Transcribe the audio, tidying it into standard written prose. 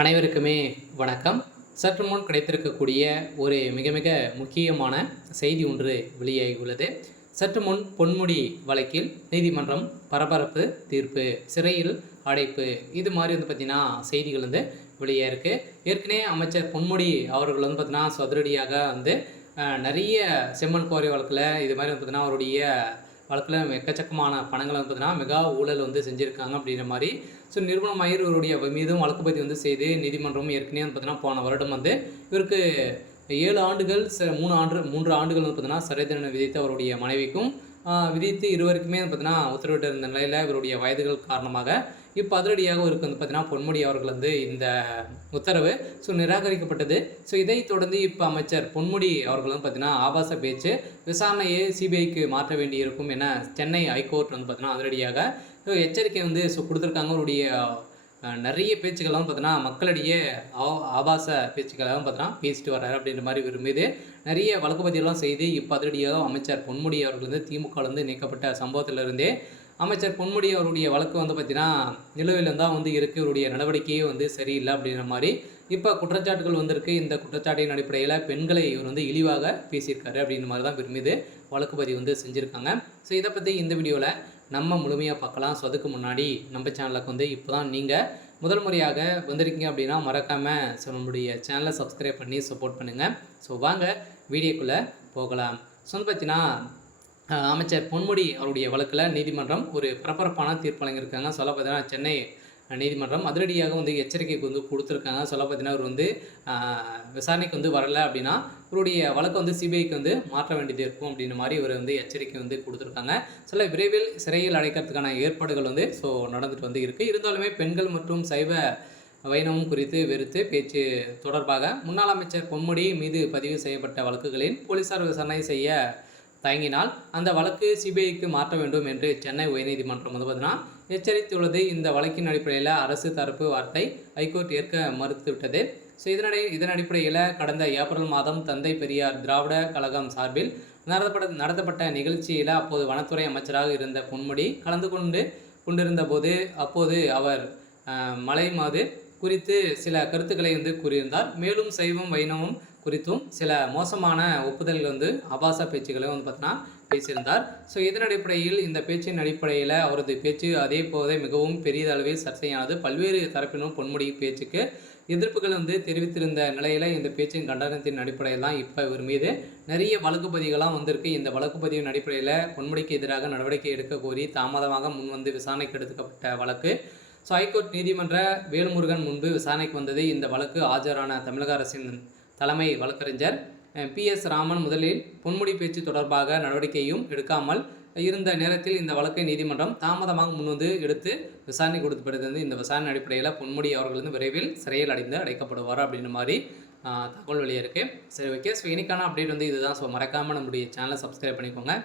அனைவருக்குமே வணக்கம். சற்று முன் கிடைத்திருக்கக்கூடிய ஒரு மிக மிக முக்கியமான செய்தி ஒன்று வெளியாகியுள்ளது. சற்று முன் பொன்முடி வழக்கில் நீதிமன்றம் பரபரப்பு தீர்ப்பு, சிறையில் அடைப்பு, இது மாதிரி பார்த்திங்கன்னா செய்திகள் வெளியாயிருக்கு. ஏற்கனவே அமைச்சர் பொன்முடி அவர்கள் பார்த்திங்கன்னா சதுரடியாக நிறைய செம்மண் கோரி வழக்கில் இது மாதிரி பார்த்திங்கன்னா அவருடைய வழக்கில் எக்கச்சக்கமான பணங்களை பார்த்திங்கன்னா மெகா ஊழல் செஞ்சுருக்காங்க அப்படின்ற மாதிரி. ஸோ நிறுவனம் இவருடைய மீதும் வழக்கு பதிவு செய்து நீதிமன்றம் ஏற்கனவே பார்த்திங்கன்னா போன வருடம் இவருக்கு 7 ஆண்டுகள் 3 ஆண்டுகள் பார்த்திங்கன்னா சிறை தண்டனை விதித்து அவருடைய மனைவிக்கும் விதித்து இருவருக்குமே பார்த்திங்கன்னா உத்தரவிட்டு இருந்த நிலையில் இவருடைய வயதுகள் காரணமாக இப்போ அதிரடியாக இவருக்கு பார்த்திங்கன்னா பொன்முடி அவர்கள் இந்த உத்தரவு நிராகரிக்கப்பட்டது. ஸோ இதை தொடர்ந்து இப்போ அமைச்சர் பொன்முடி அவர்கள் பார்த்திங்கன்னா ஆபாச பேச்சு விசாரணையை சிபிஐக்கு மாற்ற வேண்டி இருக்கும் என சென்னை ஹைகோர்ட் பார்த்திங்கன்னா அதிரடியாக எச்சரிக்கை கொடுத்துருக்காங்க. அவருடைய நிறைய பேச்சுக்கள்லாம் பார்த்தீங்கன்னா மக்களிடையே ஆபாச பேச்சுக்களாகவும் பார்த்தீங்கன்னா பேசிட்டு வர்றாரு அப்படின்ற மாதிரி இவர் மீது நிறைய வழக்கு பதிவெல்லாம் செய்து இப்போ அதிரடியாக அமைச்சர் பொன்முடி அவர்கள் திமுகவிலிருந்து நீக்கப்பட்ட சம்பவத்திலிருந்தே அமைச்சர் பொன்முடி அவருடைய வழக்கு பார்த்தீங்கன்னா நிலுவையில் தான் இருக்குது. இவருடைய நடவடிக்கையே சரியில்லை அப்படின்ற மாதிரி இப்போ குற்றச்சாட்டுகள் வந்திருக்கு. இந்த குற்றச்சாட்டின் அடிப்படையில் பெண்களை இவர் இழிவாக பேசியிருக்காரு அப்படின்ற மாதிரி தான் இவர் மீது வழக்கு பதிவு செஞ்சுருக்காங்க. ஸோ இதை பற்றி இந்த வீடியோவில் நம்ம முழுமையாக பார்க்கலாம். ஸோ அதுக்கு முன்னாடி நம்ம சேனலுக்கு இப்போ தான் நீங்கள் முதல் முறையாக வந்திருக்கீங்க அப்படின்னா மறக்காமல் நம்மளுடைய சேனலை சப்ஸ்கிரைப் பண்ணி சப்போர்ட் பண்ணுங்கள். ஸோ வாங்க வீடியோக்குள்ளே போகலாம். ஸோ பார்த்தீங்கன்னா அமைச்சர் பொன்முடி அவருடைய வழக்கில் நீதிமன்றம் ஒரு பரபரப்பான தீர்ப்பு வழங்கியிருக்காங்க. சொல்ல பார்த்தீங்கன்னா சென்னை நீதிமன்றம் அதிரடியாக எச்சரிக்கை கொடுத்துருக்காங்க. சொல்ல பார்த்தீங்கன்னா அவர் விசாரணைக்கு வரலை அப்படின்னா இவருடைய வழக்கு சிபிஐக்கு மாற்ற வேண்டியது இருக்கும் அப்படின்ற மாதிரி இவர் எச்சரிக்கை கொடுத்துருக்காங்க. சில விரைவில் சிறையில் அடைக்கிறதுக்கான ஏற்பாடுகள் நடந்துட்டு இருக்குது. இருந்தாலுமே பெண்கள் மற்றும் சைவ வைணவம் குறித்து வெறுத்து பேச்சு தொடர்பாக முன்னாள் அமைச்சர் பொன்முடி மீது பதிவு செய்யப்பட்ட வழக்குகளின் போலீசார் விசாரணை செய்ய தயங்கினால் அந்த வழக்கு சிபிஐக்கு மாற்ற வேண்டும் என்று சென்னை உயர்நீதிமன்றம் பார்த்தீங்கன்னா எச்சரித்துள்ளது. இந்த வழக்கின் அடிப்படையில் அரசு தரப்பு வார்த்தை ஹைகோர்ட் ஏற்க மறுத்துவிட்டது. ஸோ இதன் அடிப்படையில் கடந்த ஏப்ரல் மாதம் தந்தை பெரியார் திராவிட கழகம் சார்பில் நடத்தப்பட்ட நிகழ்ச்சியில் அப்போது வனத்துறை அமைச்சராக இருந்த பொன்முடி கலந்து கொண்டிருந்த போது அப்போது அவர் மலை மாது குறித்து சில கருத்துக்களை கூறியிருந்தார். மேலும் சைவம் வைணவம் குறித்தும் சில மோசமான ஒப்புதல்கள் ஆபாச பேச்சுக்களை பார்த்தீங்கன்னா பேசியிருந்தார். ஸோ இதன் அடிப்படையில் இந்த பேச்சின் அடிப்படையில் அவரது பேச்சு அதே போதே மிகவும் பெரிய அளவில் சர்ச்சையானது. பல்வேறு தரப்பினரும் பொன்முடி பேச்சுக்கு எதிர்ப்புகள் தெரிவித்திருந்த நிலையில் இந்த பேச்சின் கண்டனத்தின் அடிப்படையில் தான் இப்போ இவர் மீது நிறைய வழக்கு பதிவுகள்லாம் வந்திருக்கு. இந்த வழக்கு பதிவின் அடிப்படையில் பொன்முடிக்கு எதிராக நடவடிக்கை எடுக்க கோரி தாமதமாக விசாரணைக்கு எடுக்கப்பட்ட வழக்கு ஹைகோர்ட் நீதிமன்ற வேல்முருகன் முன்பு விசாரணைக்கு வந்தது. இந்த வழக்கு ஆஜரான தமிழக அரசின் தலைமை வழக்கறிஞர் PS ராமன் முதலில் பொன்முடி பேச்சு தொடர்பாக நடவடிக்கையும் எடுக்காமல் இருந்த நேரத்தில் இந்த வழக்கை நீதிமன்றம் தாமதமாக எடுத்து விசாரணை கொடுத்தப்படுது. இந்த விசாரணை அடிப்படையில் பொன்முடி அவர்கள் விரைவில் சிறையில் அடைக்கப்படுவார் அப்படின்ற மாதிரி தகவல் வெளியே இருக்குது. சரி, ஓகே. ஸோ இன்னைக்கான அப்டேட் இதுதான். ஸோ மறக்காமல் நம்முடைய சேனலை சப்ஸ்கிரைப் பண்ணிக்கோங்க.